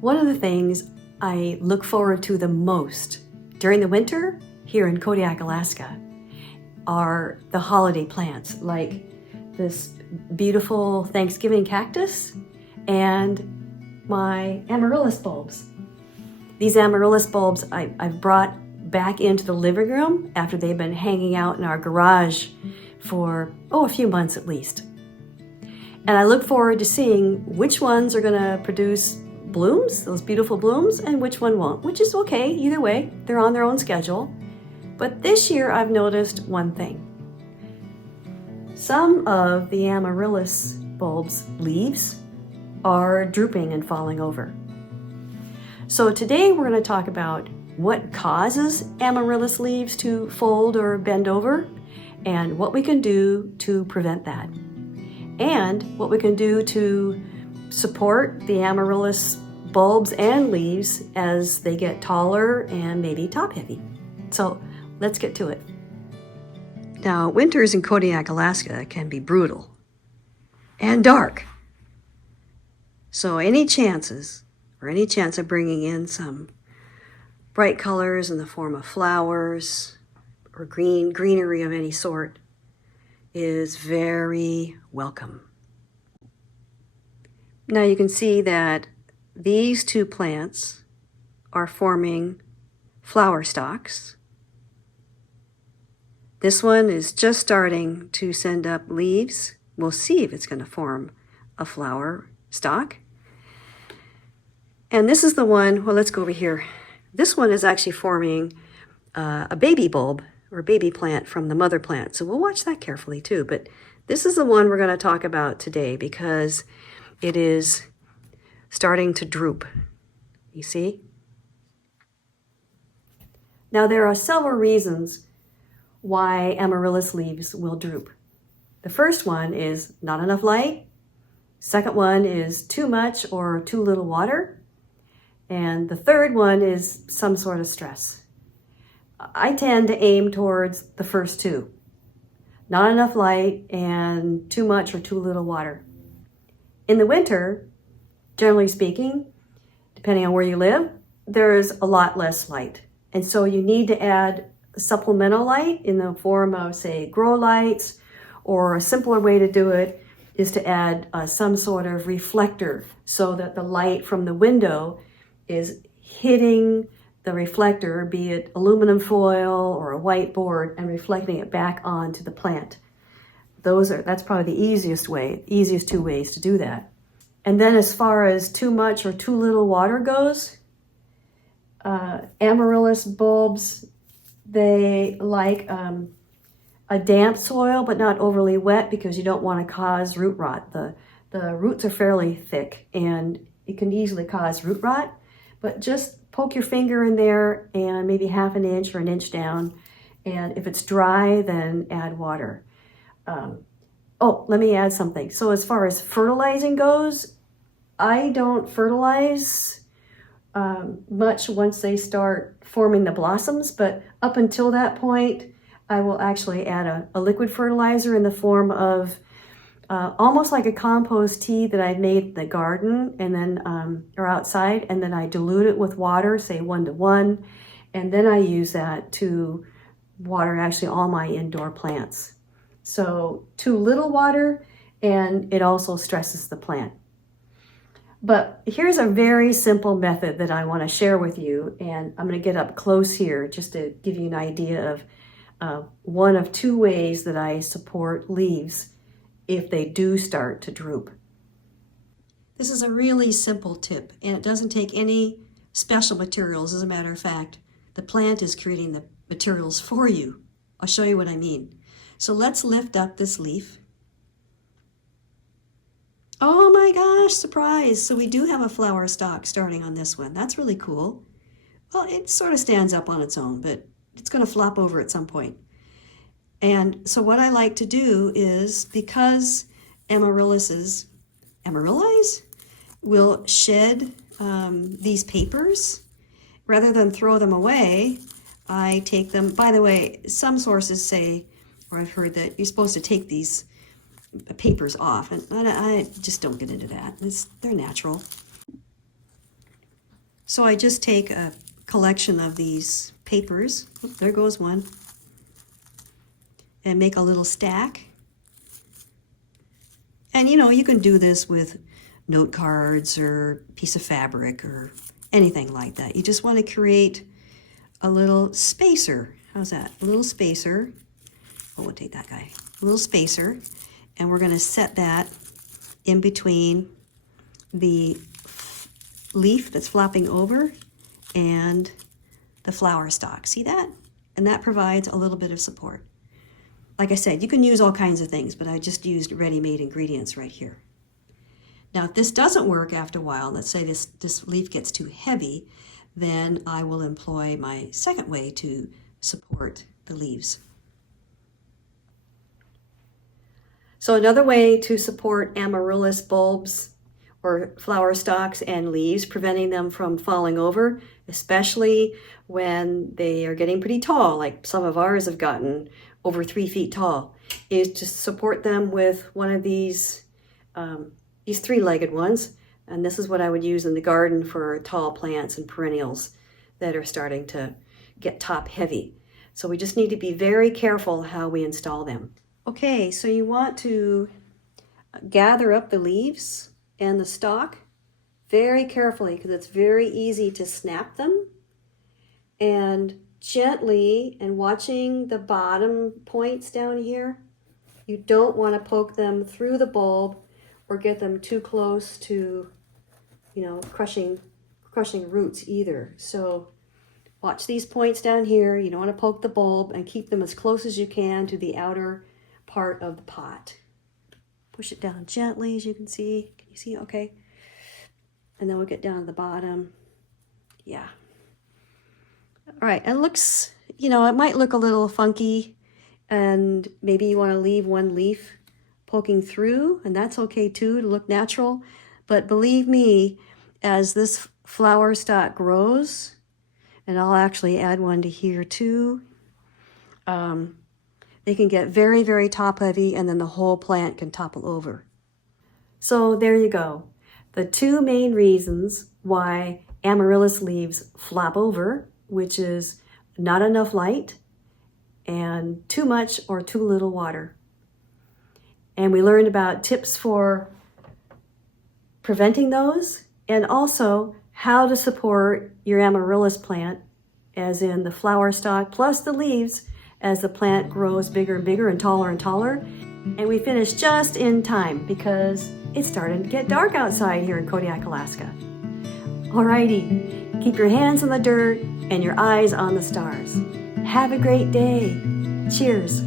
One of the things I look forward to the most during the winter here in Kodiak, Alaska, are the holiday plants, like this beautiful Thanksgiving cactus and my amaryllis bulbs. These amaryllis bulbs I've brought back into the living room after they've been hanging out in our garage for, a few months at least. And I look forward to seeing which ones are gonna produce blooms, those beautiful blooms, and which one won't, which is okay, either way, they're on their own schedule. But this year I've noticed one thing. Some of the amaryllis bulbs' leaves are drooping and falling over. So today we're going to talk about what causes amaryllis leaves to fold or bend over, and what we can do to prevent that, and what we can do to support the amaryllis bulbs and leaves as they get taller and maybe top heavy. So let's get to it. Now, winters in Kodiak, Alaska can be brutal and dark. So any chance of bringing in some bright colors in the form of flowers or greenery of any sort is very welcome. Now you can see that these two plants are forming flower stalks. This one is just starting to send up leaves. We'll see if it's going to form a flower stalk. And this is the one, well, let's go over here. This one is actually forming a baby bulb or baby plant from the mother plant. So we'll watch that carefully too. But this is the one we're going to talk about today because it is starting to droop. You see? Now there are several reasons why amaryllis leaves will droop. The first one is not enough light. Second one is too much or too little water. And the third one is some sort of stress. I tend to aim towards the first two. Not enough light and too much or too little water. In the winter, generally speaking, depending on where you live, there's a lot less light. And so you need to add supplemental light in the form of, say, grow lights, or a simpler way to do it is to add some sort of reflector so that the light from the window is hitting the reflector, be it aluminum foil or a whiteboard, and reflecting it back onto the plant. That's probably the easiest two ways to do that. And then as far as too much or too little water goes, amaryllis bulbs, they like a damp soil, but not overly wet because you don't want to cause root rot. The roots are fairly thick and it can easily cause root rot, but just poke your finger in there and maybe half an inch or an inch down. And if it's dry, then add water. Let me add something. So as far as fertilizing goes, I don't fertilize much once they start forming the blossoms, but up until that point, I will actually add a liquid fertilizer in the form of almost like a compost tea that I've made in the garden and then or outside, and then I dilute it with water, say 1:1, and then I use that to water actually all my indoor plants. So too little water, and it also stresses the plant. But here's a very simple method that I want to share with you, and I'm going to get up close here just to give you an idea of one of two ways that I support leaves if they do start to droop. This is a really simple tip, and it doesn't take any special materials. As a matter of fact, the plant is creating the materials for you. I'll show you what I mean. So let's lift up this leaf. Oh my gosh, surprise! So we do have a flower stalk starting on this one. That's really cool. Well, it sort of stands up on its own, but it's going to flop over at some point. And so what I like to do is, because amaryllis will shed these papers, rather than throw them away, I take them. By the way, some sources say, or I've heard that you're supposed to take these papers off, and I just don't get into that. They're natural. So I just take a collection of these papers, oop, there goes one, and make a little stack. And you know, you can do this with note cards or piece of fabric or anything like that. You just want to create a little spacer. How's that? A little spacer. Oh, we'll take that guy. A little spacer. And we're going to set that in between the leaf that's flopping over and the flower stalk. See that? And that provides a little bit of support. Like I said, you can use all kinds of things, but I just used ready-made ingredients right here. Now, if this doesn't work after a while, let's say this leaf gets too heavy, then I will employ my second way to support the leaves. So another way to support amaryllis bulbs or flower stalks and leaves, preventing them from falling over, especially when they are getting pretty tall, like some of ours have gotten over 3 feet tall, is to support them with one of these three-legged ones. And this is what I would use in the garden for tall plants and perennials that are starting to get top heavy. So we just need to be very careful how we install them. Okay, so you want to gather up the leaves and the stalk very carefully because it's very easy to snap them, and gently, and watching the bottom points down here. You don't want to poke them through the bulb or get them too close to, you know, crushing roots either. So watch these points down here. You don't want to poke the bulb, and keep them as close as you can to the outer part of the pot. Push it down gently, as you can see. Can you see? Okay. And then we'll get down to the bottom. Yeah. All right, it looks, you know, it might look a little funky, and maybe you want to leave one leaf poking through, and that's okay too, to look natural. But believe me, as this flower stalk grows, and I'll actually add one to here too, they can get very, very top heavy, and then the whole plant can topple over. So there you go. The two main reasons why amaryllis leaves flop over, which is not enough light and too much or too little water. And we learned about tips for preventing those, and also how to support your amaryllis plant, as in the flower stalk plus the leaves, as the plant grows bigger and bigger and taller. And we finished just in time because it's starting to get dark outside here in Kodiak, Alaska. Alrighty, keep your hands in the dirt and your eyes on the stars. Have a great day. Cheers.